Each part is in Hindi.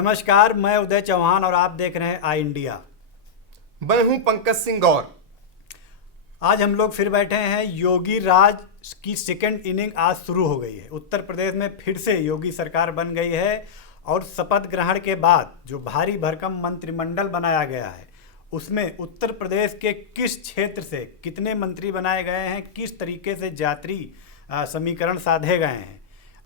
नमस्कार, मैं उदय चौहान और आप देख रहे हैं आई इंडिया। मैं हूं पंकज सिंह गौर। आज हम लोग फिर बैठे हैं। योगी राज की सेकंड इनिंग आज शुरू हो गई है। उत्तर प्रदेश में फिर से योगी सरकार बन गई है और शपथ ग्रहण के बाद जो भारी भरकम मंत्रिमंडल बनाया गया है उसमें उत्तर प्रदेश के किस क्षेत्र से कितने मंत्री बनाए गए हैं, किस तरीके से जाति समीकरण साधे गए हैं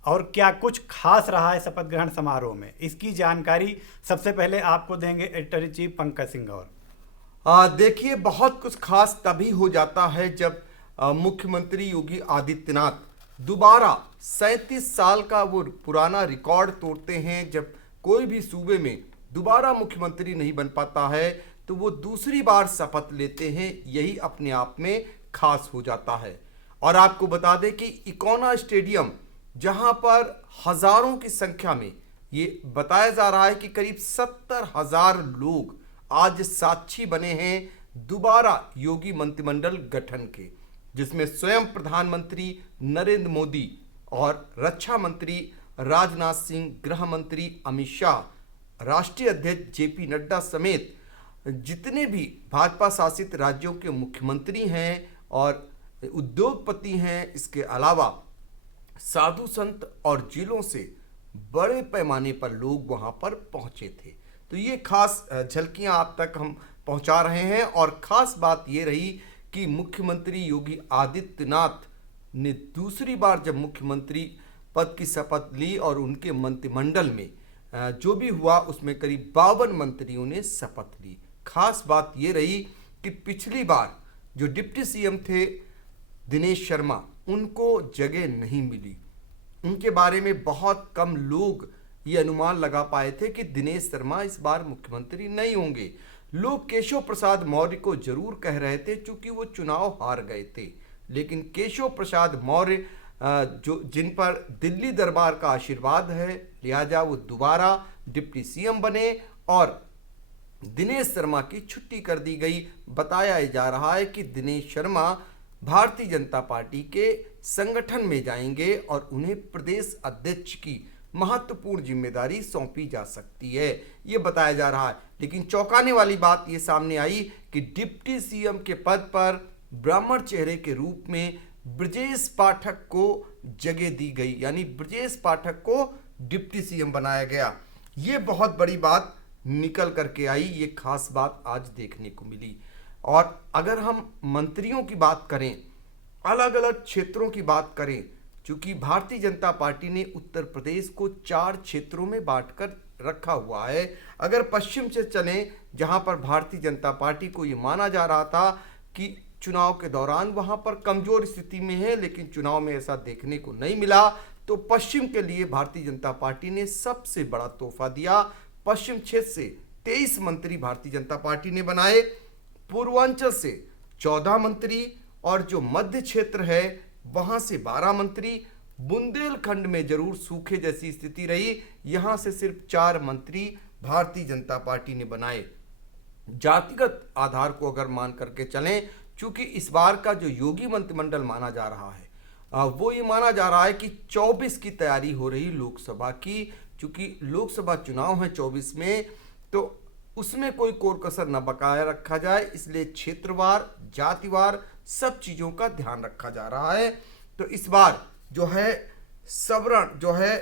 और क्या कुछ खास रहा है शपथ ग्रहण समारोह में, इसकी जानकारी सबसे पहले आपको देंगे editor in chief Pankaj Singh Gaur. देखिए, बहुत कुछ खास तभी हो जाता है जब मुख्यमंत्री योगी आदित्यनाथ दोबारा 37 साल का वो पुराना रिकॉर्ड तोड़ते हैं। जब कोई भी सूबे में दोबारा मुख्यमंत्री नहीं बन पाता है तो वो दूसरी बार शपथ लेते हैं। यही अपने आप में खास हो जाता है। और आपको बता दें कि इकोना स्टेडियम, जहां पर हजारों की संख्या में, ये बताया जा रहा है कि करीब 70,000 लोग आज साक्षी बने हैं दोबारा योगी मंत्रिमंडल गठन के, जिसमें स्वयं प्रधानमंत्री नरेंद्र मोदी और रक्षा मंत्री राजनाथ सिंह, गृह मंत्री अमित शाह, राष्ट्रीय अध्यक्ष जेपी नड्डा समेत जितने भी भाजपा शासित राज्यों के मुख्यमंत्री हैं और उद्योगपति हैं, इसके अलावा साधु संत और जिलों से बड़े पैमाने पर लोग वहां पर पहुंचे थे। तो ये खास झलकियां आप तक हम पहुंचा रहे हैं। और खास बात ये रही कि मुख्यमंत्री योगी आदित्यनाथ ने दूसरी बार जब मुख्यमंत्री पद की शपथ ली और उनके मंत्रिमंडल में जो भी हुआ उसमें करीब 52 मंत्रियों ने शपथ ली। खास बात ये रही कि पिछली बार जो डिप्टी सीएम थे दिनेश शर्मा, उनको जगह नहीं मिली। उनके बारे में बहुत कम लोग ये अनुमान लगा पाए थे कि दिनेश शर्मा इस बार मुख्यमंत्री नहीं होंगे। लोग केशव प्रसाद मौर्य को जरूर कह रहे थे क्योंकि वो चुनाव हार गए थे, लेकिन केशव प्रसाद मौर्य जो जिन पर दिल्ली दरबार का आशीर्वाद है, लिहाजा वो दोबारा डिप्टी सीएम बने और दिनेश शर्मा की छुट्टी कर दी गई। बताया जा रहा है कि दिनेश शर्मा भारतीय जनता पार्टी के संगठन में जाएंगे और उन्हें प्रदेश अध्यक्ष की महत्वपूर्ण जिम्मेदारी सौंपी जा सकती है, ये बताया जा रहा है। लेकिन चौंकाने वाली बात ये सामने आई कि डिप्टी सीएम के पद पर ब्राह्मण चेहरे के रूप में ब्रजेश पाठक को जगह दी गई, यानी ब्रजेश पाठक को डिप्टी सीएम बनाया गया। ये बहुत बड़ी बात निकल करके आई, ये खास बात आज देखने को मिली। और अगर हम मंत्रियों की बात करें, अलग अलग क्षेत्रों की बात करें, चूंकि भारतीय जनता पार्टी ने उत्तर प्रदेश को 4 क्षेत्रों में बांटकर रखा हुआ है। अगर पश्चिम से चलें, जहां पर भारतीय जनता पार्टी को ये माना जा रहा था कि चुनाव के दौरान वहां पर कमजोर स्थिति में है, लेकिन चुनाव में ऐसा देखने को नहीं मिला, तो पश्चिम के लिए भारतीय जनता पार्टी ने सबसे बड़ा तोहफा दिया। पश्चिम क्षेत्र से 23 मंत्री भारतीय जनता पार्टी ने बनाए, पूर्वांचल से 14 मंत्री और जो मध्य क्षेत्र है वहां से 12 मंत्री। बुंदेलखंड में जरूर सूखे जैसी स्थिति रही, यहां से सिर्फ 4 मंत्री भारतीय जनता पार्टी ने बनाए। जातिगत आधार को अगर मान करके चलें, चूंकि इस बार का जो योगी मंत्रिमंडल माना जा रहा है वो ये माना जा रहा है कि 24 की तैयारी हो रही लोकसभा की। चूंकि लोकसभा चुनाव है 24 में, तो उसमें कोई कोर कसर न बकाया रखा जाए, इसलिए क्षेत्रवार, जातिवार सब चीजों का ध्यान रखा जा रहा है। तो इस बार जो है सवर्ण जो है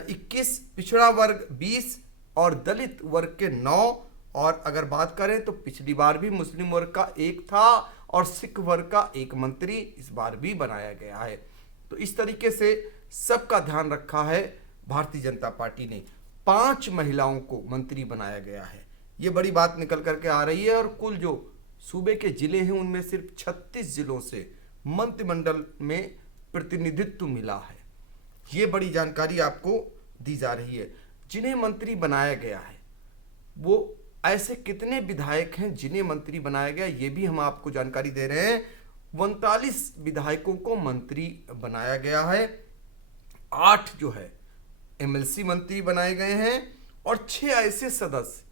21, पिछड़ा वर्ग 20 और दलित वर्ग के 9। और अगर बात करें तो पिछली बार भी मुस्लिम वर्ग का 1 था और सिख वर्ग का 1 मंत्री इस बार भी बनाया गया है। तो इस तरीके से सबका ध्यान रखा है भारतीय जनता पार्टी ने। 5 महिलाओं को मंत्री बनाया गया है, ये बड़ी बात निकल करके आ रही है। और कुल जो सूबे के जिले हैं उनमें सिर्फ 36 जिलों से मंत्रिमंडल में प्रतिनिधित्व मिला है, ये बड़ी जानकारी आपको दी जा रही है। जिन्हें मंत्री बनाया गया है वो ऐसे कितने विधायक हैं जिन्हें मंत्री बनाया गया, ये भी हम आपको जानकारी दे रहे हैं। 39 विधायकों को मंत्री बनाया गया है, 8 जो है एमएलसी मंत्री बनाए गए हैं और 6 ऐसे सदस्य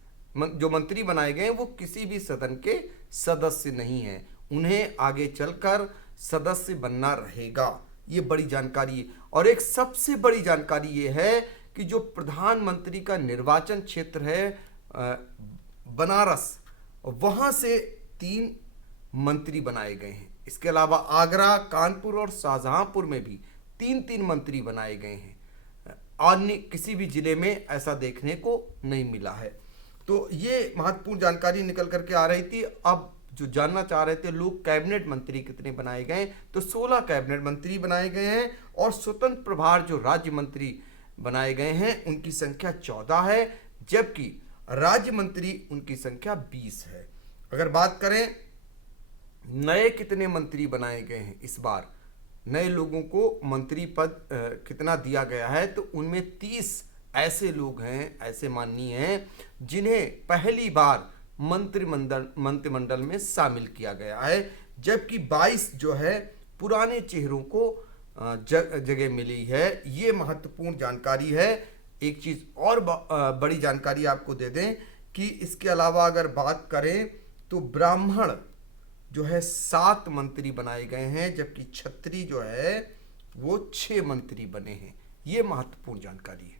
जो मंत्री बनाए गए हैं वो किसी भी सदन के सदस्य नहीं हैं, उन्हें आगे चलकर सदस्य बनना रहेगा। ये बड़ी जानकारी है। और एक सबसे बड़ी जानकारी ये है कि जो प्रधानमंत्री का निर्वाचन क्षेत्र है बनारस, वहां से 3 मंत्री बनाए गए हैं। इसके अलावा आगरा, कानपुर और शाहजहांपुर में भी 3-3 मंत्री बनाए गए हैं। अन्य किसी भी जिले में ऐसा देखने को नहीं मिला है। तो ये महत्वपूर्ण जानकारी निकल करके आ रही थी। अब जो जानना चाह रहे थे लोग, कैबिनेट मंत्री कितने बनाए गए, तो 16 कैबिनेट मंत्री बनाए गए हैं और स्वतंत्र प्रभार जो राज्य मंत्री बनाए गए हैं उनकी संख्या 14 है, जबकि राज्य मंत्री उनकी संख्या 20 है। अगर बात करें नए कितने मंत्री बनाए गए हैं, इस बार नए लोगों को मंत्री पद कितना दिया गया है, तो उनमें 30 ऐसे लोग हैं, ऐसे माननीय हैं जिन्हें पहली बार मंत्रिमंडल में शामिल किया गया है, जबकि 22 जो है पुराने चेहरों को जगह मिली है। ये महत्वपूर्ण जानकारी है। एक चीज और बड़ी जानकारी आपको दे दें कि इसके अलावा अगर बात करें तो ब्राह्मण जो है 7 मंत्री बनाए गए हैं, जबकि क्षत्रिय जो है वो 6 मंत्री बने हैं। ये महत्वपूर्ण जानकारी है।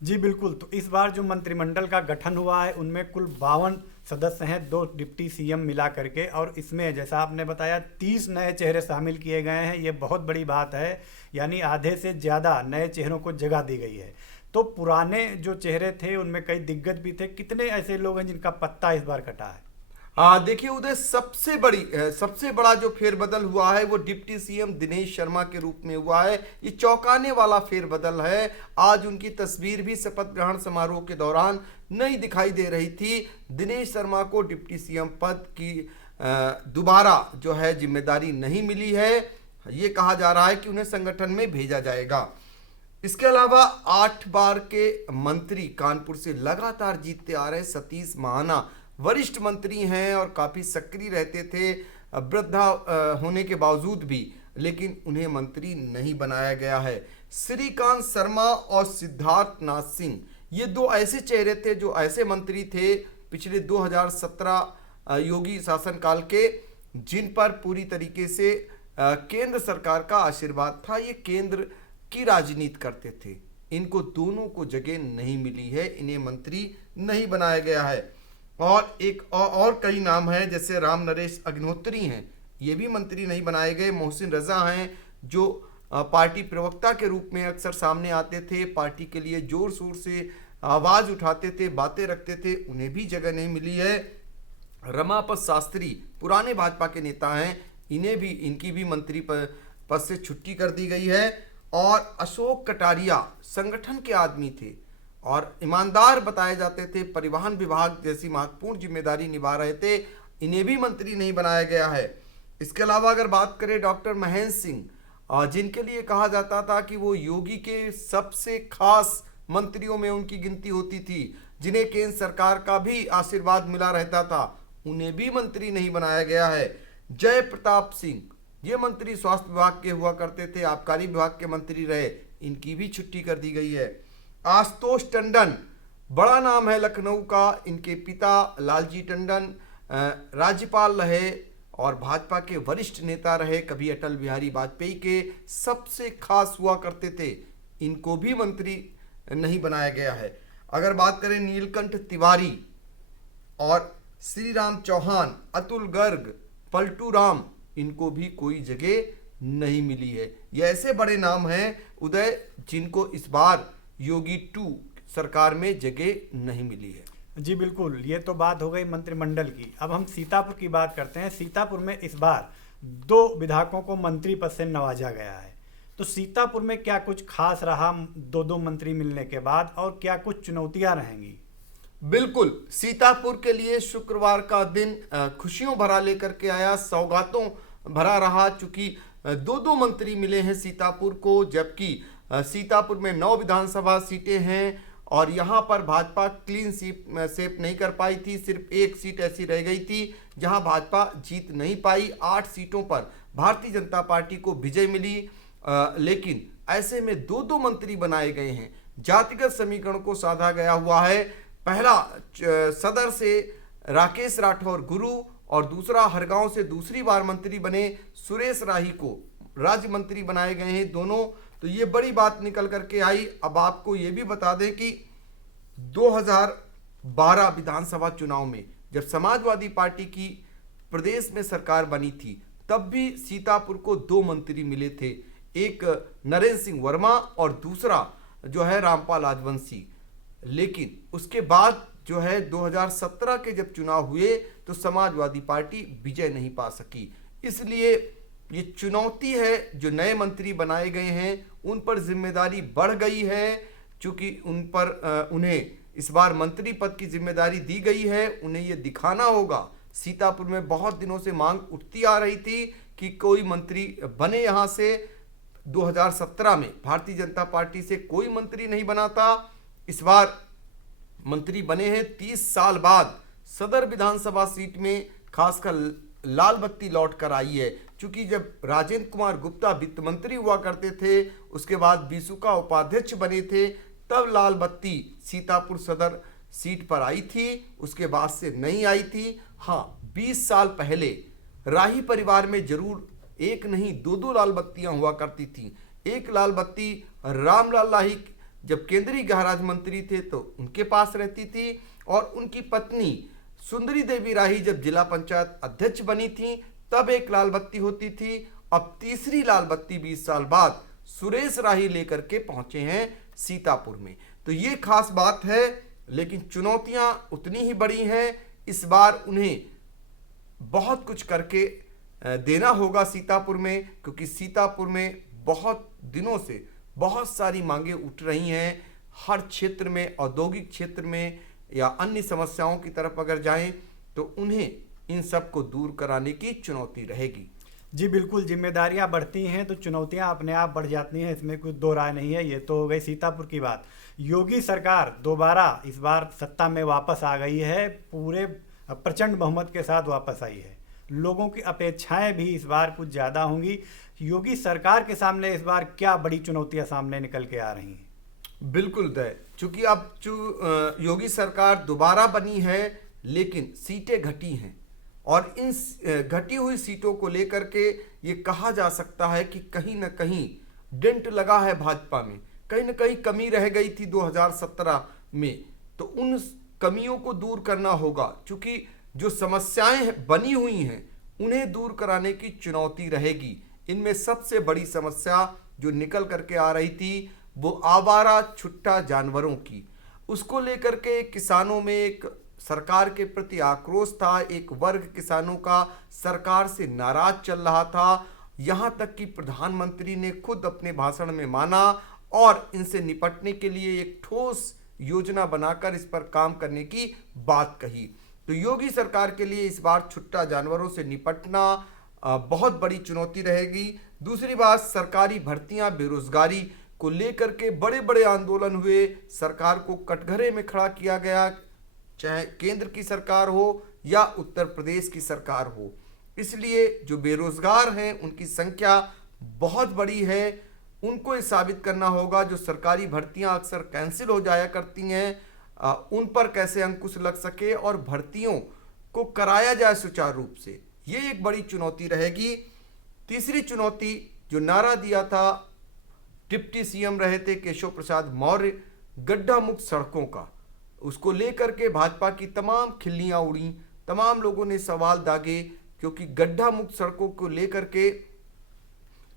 जी बिल्कुल। तो इस बार जो मंत्रिमंडल का गठन हुआ है उनमें कुल 52 सदस्य हैं, 2 डिप्टी सीएम मिला करके, और इसमें जैसा आपने बताया 30 नए चेहरे शामिल किए गए हैं। ये बहुत बड़ी बात है, यानी आधे से ज़्यादा नए चेहरों को जगह दी गई है। तो पुराने जो चेहरे थे उनमें कई दिग्गज भी थे। कितने ऐसे लोग हैं जिनका पत्ता इस बार कटा है? देखिए उदय, सबसे बड़ा जो फेरबदल हुआ है वो डिप्टी सीएम दिनेश शर्मा के रूप में हुआ है। ये चौंकाने वाला फेरबदल है। आज उनकी तस्वीर भी शपथ ग्रहण समारोह के दौरान नहीं दिखाई दे रही थी। दिनेश शर्मा को डिप्टी सीएम पद की दोबारा जो है जिम्मेदारी नहीं मिली है। ये कहा जा रहा है कि उन्हें संगठन में भेजा जाएगा। इसके अलावा 8 बार के मंत्री कानपुर से लगातार जीतते आ रहे सतीश महाना वरिष्ठ मंत्री हैं और काफ़ी सक्रिय रहते थे वृद्धा होने के बावजूद भी, लेकिन उन्हें मंत्री नहीं बनाया गया है। श्रीकांत शर्मा और सिद्धार्थ नाथ सिंह, ये 2 ऐसे चेहरे थे जो ऐसे मंत्री थे पिछले 2017 योगी शासनकाल के, जिन पर पूरी तरीके से केंद्र सरकार का आशीर्वाद था। ये केंद्र की राजनीति करते थे। इनको दोनों को जगह नहीं मिली है, इन्हें मंत्री नहीं बनाया गया है। और एक और कई नाम हैं, जैसे राम नरेश अग्निहोत्री हैं, ये भी मंत्री नहीं बनाए गए। मोहसिन रजा हैं जो पार्टी प्रवक्ता के रूप में अक्सर सामने आते थे, पार्टी के लिए जोर शोर से आवाज उठाते थे, बातें रखते थे, उन्हें भी जगह नहीं मिली है। रमापत शास्त्री पुराने भाजपा के नेता हैं, इनकी भी मंत्री पद से छुट्टी कर दी गई है। और अशोक कटारिया संगठन के आदमी थे और ईमानदार बताए जाते थे, परिवहन विभाग जैसी महत्वपूर्ण जिम्मेदारी निभा रहे थे, इन्हें भी मंत्री नहीं बनाया गया है। इसके अलावा अगर बात करें डॉक्टर महेंद्र सिंह, जिनके लिए कहा जाता था कि वो योगी के सबसे खास मंत्रियों में उनकी गिनती होती थी, जिन्हें केंद्र सरकार का भी आशीर्वाद मिला रहता था, उन्हें भी मंत्री नहीं बनाया गया है। जय प्रताप सिंह, ये मंत्री स्वास्थ्य विभाग के हुआ करते थे, आबकारी विभाग के मंत्री रहे, इनकी भी छुट्टी कर दी गई है। आशुतोष टंडन, बड़ा नाम है लखनऊ का, इनके पिता लालजी टंडन राज्यपाल रहे और भाजपा के वरिष्ठ नेता रहे, कभी अटल बिहारी वाजपेयी के सबसे खास हुआ करते थे, इनको भी मंत्री नहीं बनाया गया है। अगर बात करें नीलकंठ तिवारी और श्री राम चौहान, अतुल गर्ग, पलटू राम, इनको भी कोई जगह नहीं मिली है। ये ऐसे बड़े नाम हैं उदय, जिनको इस बार योगी 2 सरकार में जगह नहीं मिली है। जी बिल्कुल, ये तो बात हो गई मंत्रिमंडल की। अब हम सीतापुर की बात करते हैं। सीतापुर में इस बार 2 विधायकों को मंत्री पद से नवाजा गया है। तो सीतापुर में क्या कुछ खास रहा 2-2 मंत्री मिलने के बाद, और क्या कुछ चुनौतियां रहेंगी? बिल्कुल, सीतापुर के लिए शुक्रवार का दिन खुशियों भरा लेकर के आया, सौगातों भरा रहा। चूंकि 2-2 मंत्री मिले हैं सीतापुर को, जबकि सीतापुर में 9 विधानसभा सीटें हैं और यहाँ पर भाजपा क्लीन स्वीप नहीं कर पाई थी। सिर्फ 1 सीट ऐसी रह गई थी जहाँ भाजपा जीत नहीं पाई। 8 सीटों पर भारतीय जनता पार्टी को विजय मिली, लेकिन ऐसे में 2-2 मंत्री बनाए गए हैं। जातिगत समीकरण को साधा गया हुआ है। पहला सदर से राकेश राठौर गुरु और दूसरा हरगांव से दूसरी बार मंत्री बने सुरेश राही को राज्य मंत्री बनाए गए हैं। दोनों तो ये बड़ी बात निकल करके आई। अब आपको ये भी बता दें कि 2012 विधानसभा चुनाव में जब समाजवादी पार्टी की प्रदेश में सरकार बनी थी, तब भी सीतापुर को 2 मंत्री मिले थे, एक नरेंद्र सिंह वर्मा और दूसरा जो है रामपाल राजवंशी। लेकिन उसके बाद जो है 2017 के जब चुनाव हुए तो समाजवादी पार्टी विजय नहीं पा सकी। इसलिए ये चुनौती है, जो नए मंत्री बनाए गए हैं उन पर जिम्मेदारी बढ़ गई है, क्योंकि उन्हें इस बार मंत्री पद की जिम्मेदारी दी गई है। उन्हें ये दिखाना होगा। सीतापुर में बहुत दिनों से मांग उठती आ रही थी कि कोई मंत्री बने यहाँ से। 2017 में भारतीय जनता पार्टी से कोई मंत्री नहीं बना था, इस बार मंत्री बने हैं 30 साल बाद। सदर विधानसभा सीट में खासकर लाल बत्ती लौट कर आई है, क्योंकि जब राजेंद्र कुमार गुप्ता वित्त मंत्री हुआ करते थे, उसके बाद बीसूका उपाध्यक्ष बने थे, तब लाल बत्ती सीतापुर सदर सीट पर आई थी, उसके बाद से नहीं आई थी। हाँ, 20 साल पहले राही परिवार में जरूर एक नहीं 2-2 लाल बत्तियां हुआ करती थी। एक लाल बत्ती रामलाल लाही जब केंद्रीय गृह राज्य मंत्री थे तो उनके पास रहती थी, और उनकी पत्नी सुंदरी देवी राही जब जिला पंचायत अध्यक्ष बनी थी तब एक लाल बत्ती होती थी। अब तीसरी लाल बत्ती 20 साल बाद सुरेश राही लेकर के पहुंचे हैं सीतापुर में। तो ये खास बात है, लेकिन चुनौतियां उतनी ही बड़ी हैं। इस बार उन्हें बहुत कुछ करके देना होगा सीतापुर में, क्योंकि सीतापुर में बहुत दिनों से बहुत सारी मांगे उठ रही हैं। हर क्षेत्र में, औद्योगिक क्षेत्र में या अन्य समस्याओं की तरफ अगर जाएं तो उन्हें इन सब को दूर कराने की चुनौती रहेगी। जी बिल्कुल, जिम्मेदारियां बढ़ती हैं तो चुनौतियां अपने आप बढ़ जाती हैं, इसमें कुछ दो राय नहीं है। ये तो हो गई सीतापुर की बात। योगी सरकार दोबारा इस बार सत्ता में वापस आ गई है, पूरे प्रचंड बहुमत के साथ वापस आई है। लोगों की अपेक्षाएं भी इस बार कुछ ज़्यादा होंगी। योगी सरकार के सामने इस बार क्या बड़ी चुनौतियां सामने निकल के आ रही हैं? बिल्कुल दे, चूंकि अब योगी सरकार दोबारा बनी है, लेकिन सीटें घटी हैं, और इन घटी हुई सीटों को लेकर के ये कहा जा सकता है कि कहीं ना कहीं डेंट लगा है भाजपा में, कहीं ना कहीं कमी रह गई थी 2017 में। तो उन कमियों को दूर करना होगा, क्योंकि जो समस्याएं बनी हुई हैं उन्हें दूर कराने की चुनौती रहेगी। इनमें सबसे बड़ी समस्या जो निकल करके आ रही थी वो आवारा छुट्टा जानवरों की, उसको लेकर के किसानों में एक सरकार के प्रति आक्रोश था। एक वर्ग किसानों का सरकार से नाराज चल रहा था, यहाँ तक कि प्रधानमंत्री ने खुद अपने भाषण में माना और इनसे निपटने के लिए एक ठोस योजना बनाकर इस पर काम करने की बात कही। तो योगी सरकार के लिए इस बार छुट्टा जानवरों से निपटना बहुत बड़ी चुनौती रहेगी। दूसरी बात, सरकारी भर्तियां, बेरोजगारी को लेकर के बड़े बड़े आंदोलन हुए, सरकार को कटघरे में खड़ा किया गया, चाहे केंद्र की सरकार हो या उत्तर प्रदेश की सरकार हो। इसलिए जो बेरोजगार हैं उनकी संख्या बहुत बड़ी है, उनको ये साबित करना होगा जो सरकारी भर्तियां अक्सर कैंसिल हो जाया करती हैं, उन पर कैसे अंकुश लग सके और भर्तियों को कराया जाए सुचारू रूप से। ये एक बड़ी चुनौती रहेगी। तीसरी चुनौती, जो नारा दिया था डिप्टी सीएम रहे थे केशव प्रसाद मौर्य, गड्ढा मुक्त सड़कों का, उसको लेकर के भाजपा की तमाम खिल्लियां उड़ी, तमाम लोगों ने सवाल दागे, क्योंकि गड्ढा मुक्त सड़कों को लेकर के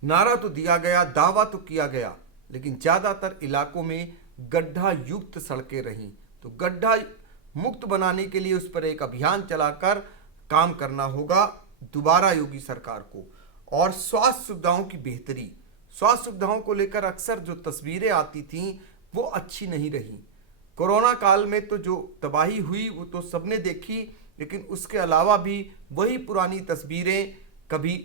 नारा तो दिया गया, दावा तो किया गया, लेकिन ज़्यादातर इलाकों में गड्ढा युक्त सड़कें रहीं। तो गड्ढा मुक्त बनाने के लिए उस पर एक अभियान चलाकर काम करना होगा दोबारा योगी सरकार को। और स्वास्थ्य सुविधाओं की बेहतरी, स्वास्थ्य सुविधाओं को लेकर अक्सर जो तस्वीरें आती थीं वो अच्छी नहीं रही। कोरोना काल में तो जो तबाही हुई वो तो सबने देखी, लेकिन उसके अलावा भी वही पुरानी तस्वीरें, कभी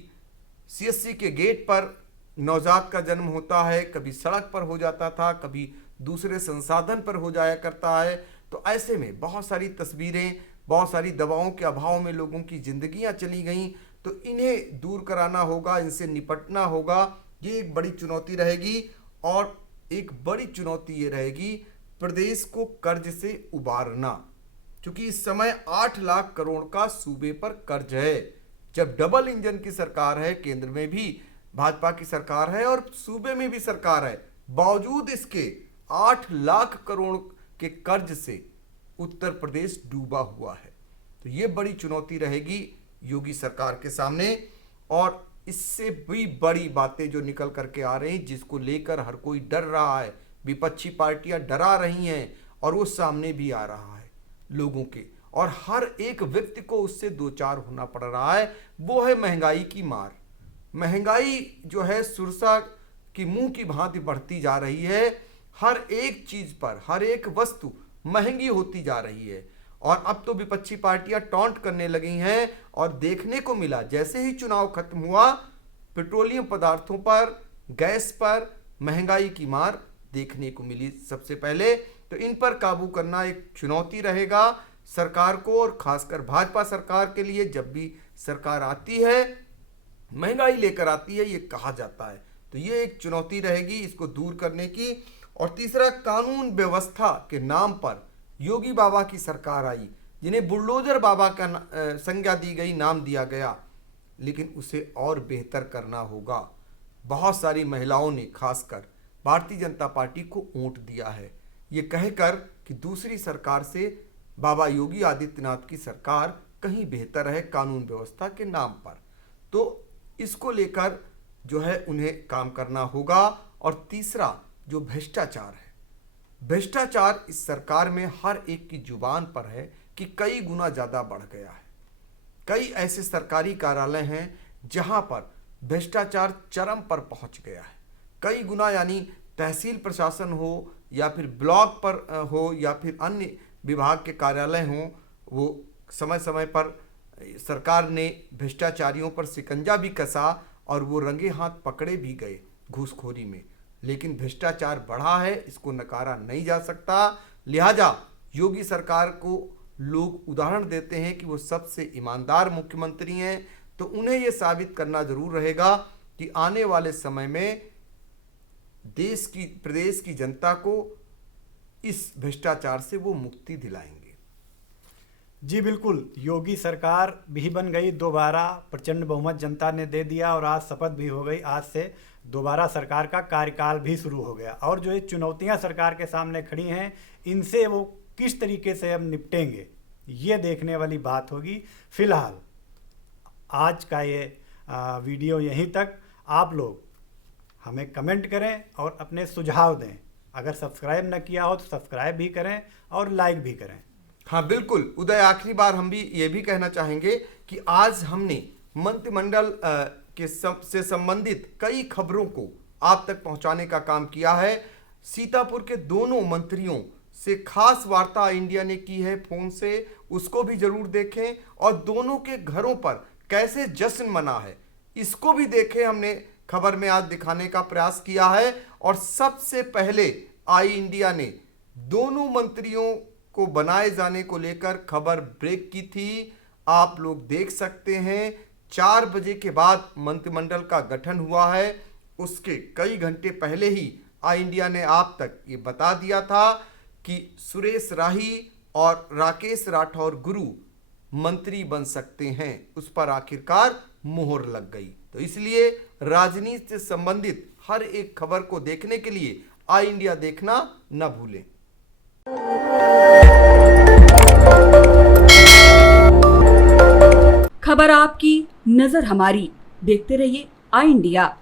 सीएससी के गेट पर नवजात का जन्म होता है, कभी सड़क पर हो जाता था, कभी दूसरे संसाधन पर हो जाया करता है। तो ऐसे में बहुत सारी तस्वीरें, बहुत सारी दवाओं के अभाव में लोगों की जिंदगियां चली गईं। तो इन्हें दूर कराना होगा, इनसे निपटना होगा। ये एक बड़ी चुनौती रहेगी। और एक बड़ी चुनौती ये रहेगी प्रदेश को कर्ज से उबारना, क्योंकि इस समय 8 लाख करोड़ का सूबे पर कर्ज है। जब डबल इंजन की सरकार है, केंद्र में भी भाजपा की सरकार है और सूबे में भी सरकार है, बावजूद इसके 8 लाख करोड़ के कर्ज से उत्तर प्रदेश डूबा हुआ है। तो ये बड़ी चुनौती रहेगी योगी सरकार के सामने। और इससे भी बड़ी बातें जो निकल करके आ रही, जिसको लेकर हर कोई डर रहा है, विपक्षी पार्टियां डरा रही हैं और वो सामने भी आ रहा है लोगों के, और हर एक व्यक्ति को उससे दो चार होना पड़ रहा है, वो है महंगाई की मार। महंगाई जो है सुरसा की मुंह की भांति बढ़ती जा रही है। हर एक चीज पर, हर एक वस्तु महंगी होती जा रही है। और अब तो विपक्षी पार्टियां टॉन्ट करने लगी हैं और देखने को मिला जैसे ही चुनाव खत्म हुआ, पेट्रोलियम पदार्थों पर, गैस पर महंगाई की मार देखने को मिली सबसे पहले। तो इन पर काबू करना एक चुनौती रहेगा सरकार को, और खासकर भाजपा सरकार के लिए। जब भी सरकार आती है महंगाई लेकर आती है, ये कहा जाता है, तो ये एक चुनौती रहेगी इसको दूर करने की। और तीसरा, कानून व्यवस्था के नाम पर योगी बाबा की सरकार आई, जिन्हें बुलडोजर बाबा का संज्ञा दी गई, नाम दिया गया, लेकिन उसे और बेहतर करना होगा। बहुत सारी महिलाओं ने खासकर भारतीय जनता पार्टी को वोट दिया है, ये कहकर कि दूसरी सरकार से बाबा योगी आदित्यनाथ की सरकार कहीं बेहतर है कानून व्यवस्था के नाम पर। तो इसको लेकर जो है उन्हें काम करना होगा। और तीसरा, जो भ्रष्टाचार है, भ्रष्टाचार इस सरकार में हर एक की जुबान पर है कि कई गुना ज़्यादा बढ़ गया है। कई ऐसे सरकारी कार्यालय हैं जहां पर भ्रष्टाचार चरम पर पहुंच गया है। कई गुना, यानी तहसील प्रशासन हो या फिर ब्लॉक पर हो या फिर अन्य विभाग के कार्यालय हों, वो समय समय पर सरकार ने भ्रष्टाचारियों पर शिकंजा भी कसा और वो रंगे हाथ पकड़े भी गए घूसखोरी में। लेकिन भ्रष्टाचार बढ़ा है, इसको नकारा नहीं जा सकता। लिहाजा योगी सरकार को लोग उदाहरण देते हैं कि वो सबसे ईमानदार मुख्यमंत्री हैं। तो उन्हें ये साबित करना जरूर रहेगा कि आने वाले समय में प्रदेश की जनता को इस भ्रष्टाचार से वो मुक्ति दिलाएंगे। जी बिल्कुल, योगी सरकार भी बन गई दोबारा, प्रचंड बहुमत जनता ने दे दिया और आज शपथ भी हो गई। आज से दोबारा सरकार का कार्यकाल भी शुरू हो गया। और जो ये चुनौतियां सरकार के सामने खड़ी हैं, इनसे वो किस तरीके से अब निपटेंगे, ये देखने वाली बात होगी। फिलहाल आज का ये वीडियो यहीं तक। आप लोग हमें कमेंट करें और अपने सुझाव दें। अगर सब्सक्राइब न किया हो तो सब्सक्राइब भी करें और लाइक भी करें। हाँ बिल्कुल उदय, आखिरी बार हम भी ये भी कहना चाहेंगे कि आज हमने मंत्रिमंडल से संबंधित कई खबरों को आप तक पहुंचाने का काम किया है। सीतापुर के दोनों मंत्रियों से खास वार्ता इंडिया ने की है फोन से, उसको भी जरूर देखें। और दोनों के घरों पर कैसे जश्न मना है, इसको भी देखें। हमने खबर में आज दिखाने का प्रयास किया है। और सबसे पहले आई इंडिया ने दोनों मंत्रियों को बनाए जाने को लेकर खबर ब्रेक की थी। आप लोग देख सकते हैं 4 बजे के बाद मंत्रिमंडल का गठन हुआ है। उसके कई घंटे पहले ही आई इंडिया ने आप तक ये बता दिया था कि सुरेश राही और राकेश राठौर गुरु मंत्री बन सकते हैं। उस पर आखिरकार मुहर लग गई। तो इसलिए राजनीति से संबंधित हर एक खबर को देखने के लिए आई इंडिया देखना न भूलें। खबर आपकी, नजर हमारी। देखते रहिए आई इंडिया।